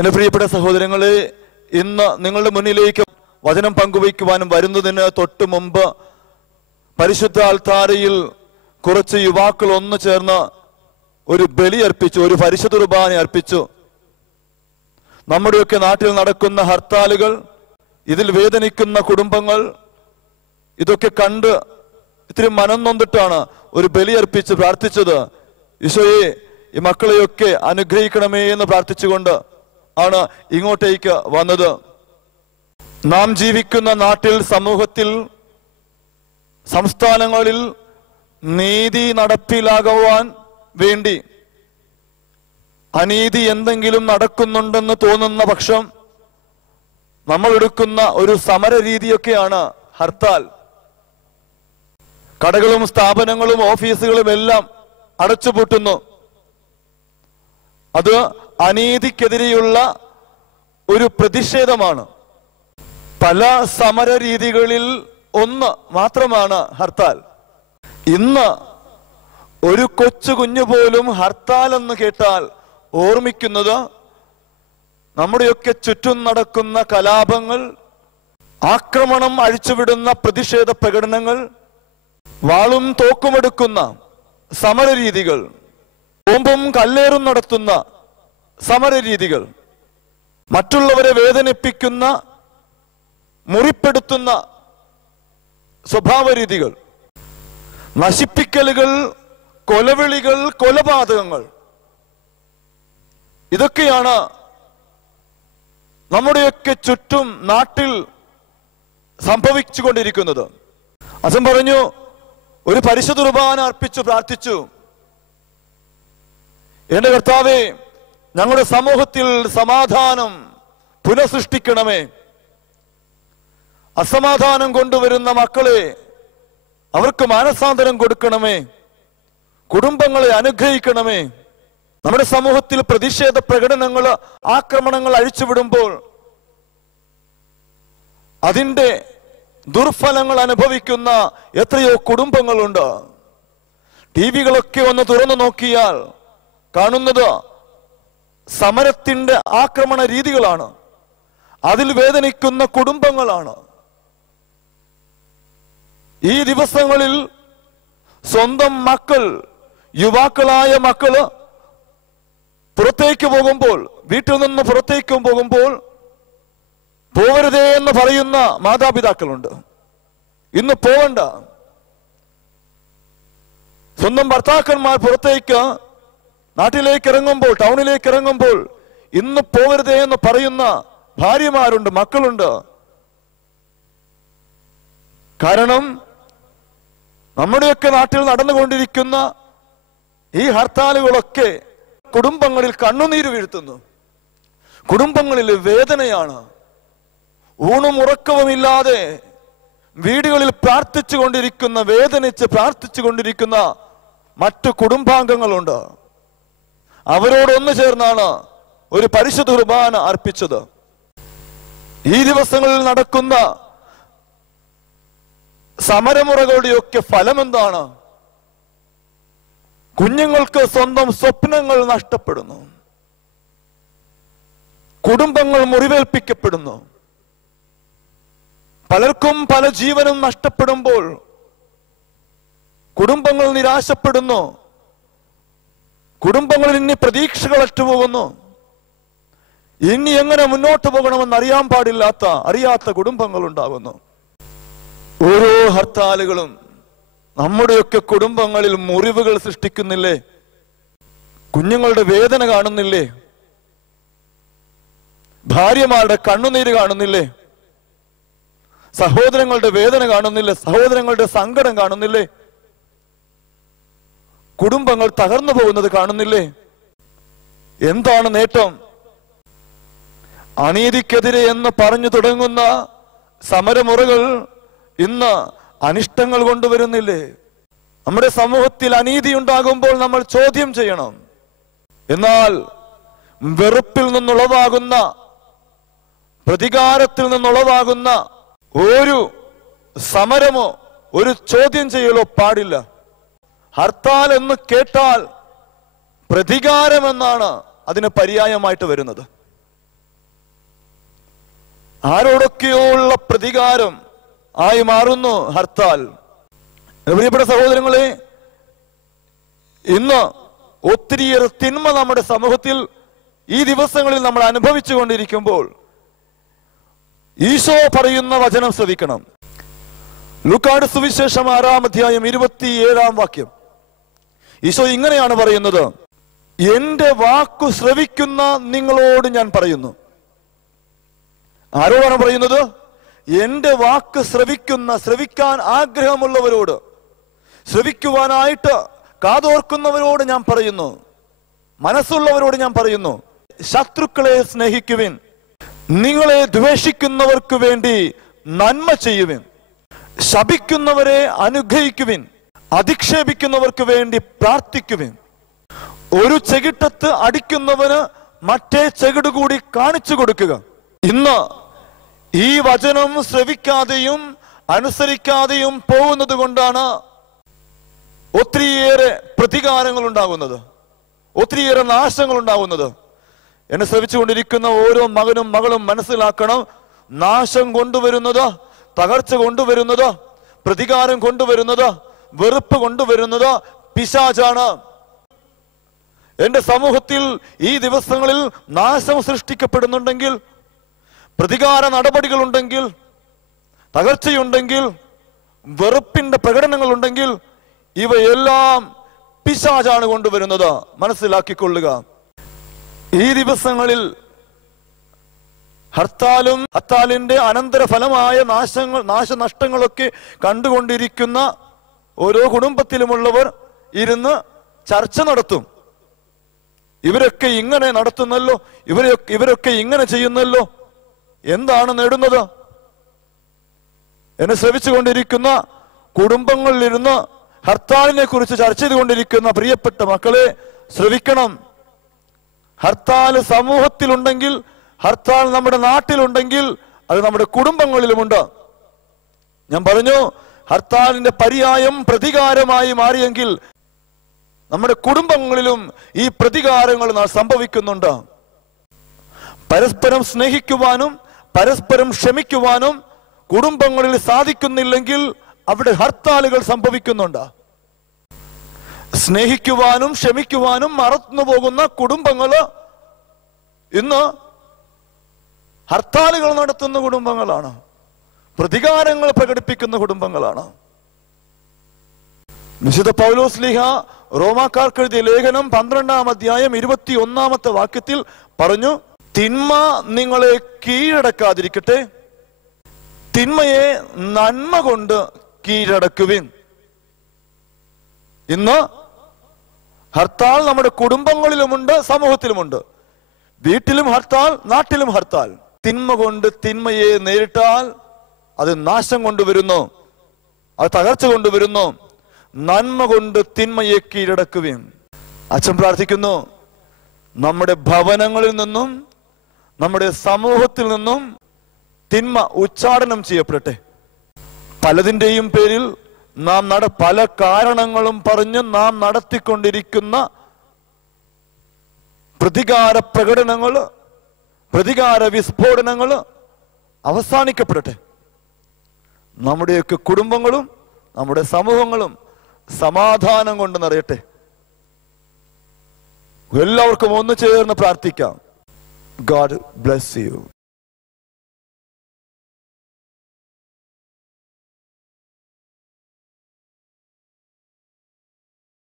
എൻ്റെ പ്രിയപ്പെട്ട സഹോദരങ്ങളെ, ഇന്ന് നിങ്ങളുടെ മുന്നിലേക്ക് വചനം പങ്കുവയ്ക്കുവാനും വരുന്നതിന് തൊട്ട് മുമ്പ് പരിശുദ്ധ അൾത്താരയിൽ കുറച്ച് യുവാക്കൾ ഒന്ന് ചേർന്ന് ഒരു ബലി അർപ്പിച്ചു, ഒരു പരിശുദ്ധ കുർബാന അർപ്പിച്ചു. നമ്മുടെയൊക്കെ നാട്ടിൽ നടക്കുന്ന ഹർത്താലുകൾ, ഇതിൽ വേദനിക്കുന്ന കുടുംബങ്ങൾ, ഇതൊക്കെ കണ്ട് ഇത്തിരി മനം നൊന്നിട്ടാണ് ഒരു ബലി അർപ്പിച്ച് പ്രാർത്ഥിച്ചത്. ഈശോയെ, ഈ മക്കളെയൊക്കെ അനുഗ്രഹിക്കണമേ എന്ന് പ്രാർത്ഥിച്ചുകൊണ്ട് ആണ് ഇങ്ങോട്ടേക്ക് വന്നത്. നാം ജീവിക്കുന്ന നാട്ടിൽ, സമൂഹത്തിൽ, സംസ്ഥാനങ്ങളിൽ നീതി നടപ്പിലാകുവാൻ വേണ്ടി അനീതി എന്തെങ്കിലും നടക്കുന്നുണ്ടെന്ന് തോന്നുന്ന പക്ഷം നമ്മൾ എടുക്കുന്ന ഒരു സമര രീതിയൊക്കെയാണ് ഹർത്താൽ. കടകളും സ്ഥാപനങ്ങളും ഓഫീസുകളും എല്ലാം അടച്ചുപൂട്ടുന്നു. അത് അനീതിക്കെതിരെയുള്ള ഒരു പ്രതിഷേധമാണ്. പല സമര രീതികളിൽ ഒന്ന് മാത്രമാണ് ഹർത്താൽ. ഇന്ന് ഒരു കൊച്ചു കുഞ്ഞു പോലും ഹർത്താൽ എന്ന് കേട്ടാൽ ഓർമ്മിക്കുന്നത് നമ്മുടെയൊക്കെ ചുറ്റും നടക്കുന്ന കലാപങ്ങൾ, ആക്രമണം അഴിച്ചുവിടുന്ന പ്രതിഷേധ പ്രകടനങ്ങൾ, വാളും തോക്കുമെടുക്കുന്ന സമരരീതികൾ, ബോംബും കല്ലേറും നടത്തുന്ന സമരരീതികൾ, മറ്റുള്ളവരെ വേദനിപ്പിക്കുന്ന, മുറിപ്പെടുത്തുന്ന സ്വഭാവ രീതികൾ, നശിപ്പിക്കലുകൾ, കൊലവിളികൾ, കൊലപാതകങ്ങൾ, ഇതൊക്കെയാണ് നമ്മുടെയൊക്കെ ചുറ്റും നാട്ടിൽ സംഭവിച്ചുകൊണ്ടിരിക്കുന്നത്. അച്ഛൻ പറഞ്ഞു, ഒരു പരിശുദ്ധ കുർബാന അർപ്പിച്ചു പ്രാർത്ഥിച്ചു. എന്റെ കർത്താവേ, ഞങ്ങളുടെ സമൂഹത്തിൽ സമാധാനം പുനഃസൃഷ്ടിക്കണമേ. അസമാധാനം കൊണ്ടുവരുന്ന മക്കളെ അവർക്ക് മാനസാന്തരം കൊടുക്കണമേ. കുടുംബങ്ങളെ അനുഗ്രഹിക്കണമേ. നമ്മുടെ സമൂഹത്തിൽ പ്രതിഷേധ പ്രകടനങ്ങൾ, ആക്രമണങ്ങൾ അഴിച്ചുവിടുമ്പോൾ അതിൻ്റെ ദുർഫലങ്ങൾ അനുഭവിക്കുന്ന എത്രയോ കുടുംബങ്ങളുണ്ട്. ടിവികളൊക്കെ ഒന്ന് തുറന്നു നോക്കിയാൽ കാണുന്നത് സമരത്തിന്റെ ആക്രമണ രീതികളാണ്. അതിൽ വേദനിക്കുന്ന കുടുംബങ്ങളാണ്. ഈ ദിവസങ്ങളിൽ സ്വന്തം മക്കൾ, യുവാക്കളായ മക്കള് പുറത്തേക്ക് പോകുമ്പോൾ, വീട്ടിൽ നിന്ന് പുറത്തേക്ക് പോകുമ്പോൾ പോകരുതേ എന്ന് പറയുന്ന മാതാപിതാക്കളുണ്ട്. ഇന്ന് പോവണ്ട. സ്വന്തം ഭർത്താക്കന്മാർ പുറത്തേക്ക്, നാട്ടിലേക്ക് ഇറങ്ങുമ്പോൾ, ടൗണിലേക്ക് ഇറങ്ങുമ്പോൾ ഇന്ന് പോകരുതേ എന്ന് പറയുന്ന ഭാര്യമാരുണ്ട്, മക്കളുണ്ട്. കാരണം നമ്മുടെയൊക്കെ നാട്ടിൽ നടന്നുകൊണ്ടിരിക്കുന്ന ഈ ഹർത്താലുകളൊക്കെ കുടുംബങ്ങളിൽ കണ്ണുനീര് വീഴ്ത്തുന്നു. കുടുംബങ്ങളിൽ വേദനയാണ്. ഊണും ഉറക്കവുമില്ലാതെ വീടുകളിൽ പ്രാർത്ഥിച്ചു കൊണ്ടിരിക്കുന്ന, വേദനിച്ച് പ്രാർത്ഥിച്ചു കൊണ്ടിരിക്കുന്ന മറ്റു കുടുംബാംഗങ്ങളുണ്ട്. അവരോടൊന്നു ചേർന്നാണ് ഒരു പരിശുദ്ധ കുർബാന അർപ്പിച്ചത്. ഈ ദിവസങ്ങളിൽ നടക്കുന്ന സമരമുറകളുടെയൊക്കെ ഫലം എന്താണ്? കുഞ്ഞുങ്ങൾക്ക് സ്വന്തം സ്വപ്നങ്ങൾ നഷ്ടപ്പെടുന്നു. കുടുംബങ്ങൾ മുറിവേൽപ്പിക്കപ്പെടുന്നു. പലർക്കും പല ജീവനും നഷ്ടപ്പെടുമ്പോൾ കുടുംബങ്ങൾ നിരാശപ്പെടുന്നു. കുടുംബങ്ങളിൽ ഇനി പ്രതീക്ഷകൾ അറ്റുപോകുന്നു. ഇനി എങ്ങനെ മുന്നോട്ട് പോകണമെന്ന് അറിയാത്ത കുടുംബങ്ങൾ ഉണ്ടാകുന്നു. ഓരോ ഹർത്താലുകളും നമ്മുടെയൊക്കെ കുടുംബങ്ങളിൽ മുറിവുകൾ സൃഷ്ടിക്കുന്നില്ലേ? കുഞ്ഞുങ്ങളുടെ വേദന കാണുന്നില്ലേ? ഭാര്യമാരുടെ കണ്ണുനീര് കാണുന്നില്ലേ? സഹോദരങ്ങളുടെ വേദന കാണുന്നില്ലേ? സഹോദരങ്ങളുടെ സങ്കടം കാണുന്നില്ലേ? കുടുംബങ്ങൾ തകർന്നു പോകുന്നത് കാണുന്നില്ലേ? എന്താണ് നേട്ടം? അനീതിക്കെതിരെ എന്ന് പറഞ്ഞു തുടങ്ങുന്ന സമരമുറകൾ ഇന്ന് അനിഷ്ടങ്ങൾ കൊണ്ടുവരുന്നില്ലേ? നമ്മുടെ സമൂഹത്തിൽ അനീതി ഉണ്ടാകുമ്പോൾ നമ്മൾ ചോദ്യം ചെയ്യണം. എന്നാൽ വെറുപ്പിൽ നിന്നുളവാകുന്ന, പ്രതികാരത്തിൽ നിന്നുളവാകുന്ന ഒരു സമരമോ ഒരു ചോദ്യം ചെയ്യലോ പാടില്ല. ഹർത്താൽ എന്ന് കേട്ടാൽ പ്രതികാരമെന്നാണ് അതിന് പര്യായമായിട്ട് വരുന്നത്. ആരോടൊക്കെയോ ഉള്ള പ്രതികാരം ആയി മാറുന്നു ഹർത്താൽ. പ്രിയപ്പെട്ട സഹോദരങ്ങളെ, ഇന്ന് ഒത്തിരിയേറെ തിന്മ നമ്മുടെ സമൂഹത്തിൽ ഈ ദിവസങ്ങളിൽ നമ്മൾ അനുഭവിച്ചു കൊണ്ടിരിക്കുമ്പോൾ ഈശോ പറയുന്ന വചനം ശ്രവിക്കണം. ലൂക്കായുടെ സുവിശേഷം 6-ാം അധ്യായം 27-ാം വാക്യം. ഈശോ ഇങ്ങനെയാണ് പറയുന്നത്: എന്റെ വാക്കു ശ്രവിക്കുന്ന നിങ്ങളോട് ഞാൻ പറയുന്നു. ആരോടാണ് പറയുന്നത്? എന്റെ വാക്ക് ശ്രവിക്കാൻ ആഗ്രഹമുള്ളവരോട്, ശ്രവിക്കുവാനായിട്ട് കാതോർക്കുന്നവരോട് ഞാൻ പറയുന്നു, മനസ്സുള്ളവരോട് ഞാൻ പറയുന്നു. ശത്രുക്കളെ സ്നേഹിക്കുവിൻ, നിങ്ങളെ ദ്വേഷിക്കുന്നവർക്ക് വേണ്ടി നന്മ ചെയ്യുവിൻ, ശപിക്കുന്നവരെ അനുഗ്രഹിക്കുവിൻ, അധിക്ഷേപിക്കുന്നവർക്ക് വേണ്ടി പ്രാർത്ഥിക്കുവിൻ. ഒരു ചെകിട്ടത്ത് അടിക്കുന്നവന് മറ്റേ ചെകിട് കൂടി കാണിച്ചു കൊടുക്കുക. ഇന്ന് ഈ വചനം ശ്രവിക്കാതെയും അനുസരിക്കാതെയും പോകുന്നത് കൊണ്ടാണ് ഒത്തിരിയേറെ പ്രതികാരങ്ങൾ ഉണ്ടാകുന്നത്, ഒത്തിരിയേറെ നാശങ്ങൾ ഉണ്ടാകുന്നത്. എന്നെ ശ്രവിച്ചുകൊണ്ടിരിക്കുന്ന ഓരോ മകനും മകളും മനസ്സിലാക്കണം, നാശം കൊണ്ടുവരുന്നത്, തകർച്ച കൊണ്ടുവരുന്നത്, പ്രതികാരം കൊണ്ടുവരുന്നത്, വെറുപ്പ് കൊണ്ടുവരുന്നത് പിശാചാണ്. എന്റെ സമൂഹത്തിൽ ഈ ദിവസങ്ങളിൽ നാശം സൃഷ്ടിക്കപ്പെടുന്നുണ്ടെങ്കിൽ, പ്രതികാര നടപടികളുണ്ടെങ്കിൽ, തകർച്ചയുണ്ടെങ്കിൽ, വെറുപ്പിന്റെ പ്രകടനങ്ങളുണ്ടെങ്കിൽ, ഇവയെല്ലാം പിശാചാണ് കൊണ്ടുവരുന്നത്. മനസ്സിലാക്കിക്കൊള്ളുക. ഈ ദിവസങ്ങളിൽ ഹർത്താലിന്റെ അനന്തരഫലമായ നാശനഷ്ടങ്ങളൊക്കെ കണ്ടുകൊണ്ടിരിക്കുന്ന ഓരോ കുടുംബത്തിലുമുള്ളവർ ഇരുന്ന് ചർച്ച നടത്തും. ഇവരൊക്കെ ഇങ്ങനെ നടത്തുന്നല്ലോ, ഇവരൊക്കെ ഇങ്ങനെ ചെയ്യുന്നല്ലോ, എന്താണ് നേടുന്നത്? എന്നെ ശ്രവിച്ചുകൊണ്ടിരിക്കുന്ന കുടുംബങ്ങളിലിരുന്ന് ഹർത്താലിനെ കുറിച്ച് ചർച്ച ചെയ്തുകൊണ്ടിരിക്കുന്ന പ്രിയപ്പെട്ട മക്കളെ ശ്രവിക്കണം. ഹർത്താൽ സമൂഹത്തിലുണ്ടെങ്കിൽ, ഹർത്താൽ നമ്മുടെ നാട്ടിലുണ്ടെങ്കിൽ, അത് നമ്മുടെ കുടുംബങ്ങളിലുമുണ്ട്. ഞാൻ പറഞ്ഞു, ഹർത്താലിന്റെ പര്യായം പ്രതികാരമായി മാറിയെങ്കിൽ നമ്മുടെ കുടുംബങ്ങളിലും ഈ പ്രതികാരങ്ങൾ സംഭവിക്കുന്നുണ്ട്. പരസ്പരം സ്നേഹിക്കുവാനും പരസ്പരം ക്ഷമിക്കുവാനും കുടുംബങ്ങളിൽ സാധിക്കുന്നില്ലെങ്കിൽ അവിടെ ഹർത്താലുകൾ സംഭവിക്കുന്നുണ്ട്. സ്നേഹിക്കുവാനും ക്ഷമിക്കുവാനും മറന്നു പോകുന്ന കുടുംബങ്ങള് ഇന്ന് ഹർത്താലുകൾ നടത്തുന്ന കുടുംബങ്ങളാണ്, പ്രതികാരങ്ങൾ പ്രകടിപ്പിക്കുന്ന കുടുംബങ്ങളാണ്. വിശുദ്ധ പൗലോസ് ശ്ലീഹ റോമാക്കാർക്ക് എഴുതിയ ലേഖനം 12-ാം അധ്യായം 21-ാമത്തെ വാക്യത്തിൽ പറഞ്ഞു: തിന്മ നിങ്ങളെ കീഴടക്കാതിരിക്കട്ടെ, തിന്മയെ നന്മ കൊണ്ട് കീഴടക്കുവിൻ. ഇന്ന് ഹർത്താൽ നമ്മുടെ കുടുംബങ്ങളിലുമുണ്ട്, സമൂഹത്തിലുമുണ്ട്. വീട്ടിലും ഹർത്താൽ, നാട്ടിലും ഹർത്താൽ. തിന്മ കൊണ്ട് തിന്മയെ നേരിട്ടാൽ അത് നാശം കൊണ്ടുവരുന്നു, അത് തകർച്ച കൊണ്ടുവരുന്നു. നന്മ കൊണ്ട് തിന്മയെ കീഴടക്കുവിൻ. അച്ഛൻ പ്രാർത്ഥിക്കുന്നു, നമ്മുടെ ഭവനങ്ങളിൽ നിന്നും നമ്മുടെ സമൂഹത്തിൽ നിന്നും തിന്മ ഉച്ചാടനം ചെയ്യപ്പെടട്ടെ. പലതിൻ്റെയും പേരിൽ പല കാരണങ്ങളും പറഞ്ഞ് നാം നടത്തിക്കൊണ്ടിരിക്കുന്ന പ്രതികാര പ്രകടനങ്ങള്, പ്രതികാര വിസ്ഫോടനങ്ങള് അവസാനിക്കപ്പെടട്ടെ. നമ്മുടെയൊക്കെ കുടുംബങ്ങളും നമ്മുടെ സമൂഹങ്ങളും സമാധാനം കൊണ്ട് നിറയട്ടെ. എല്ലാവർക്കും ഒന്ന് ചേർന്ന് പ്രാർത്ഥിക്കാം. God bless you.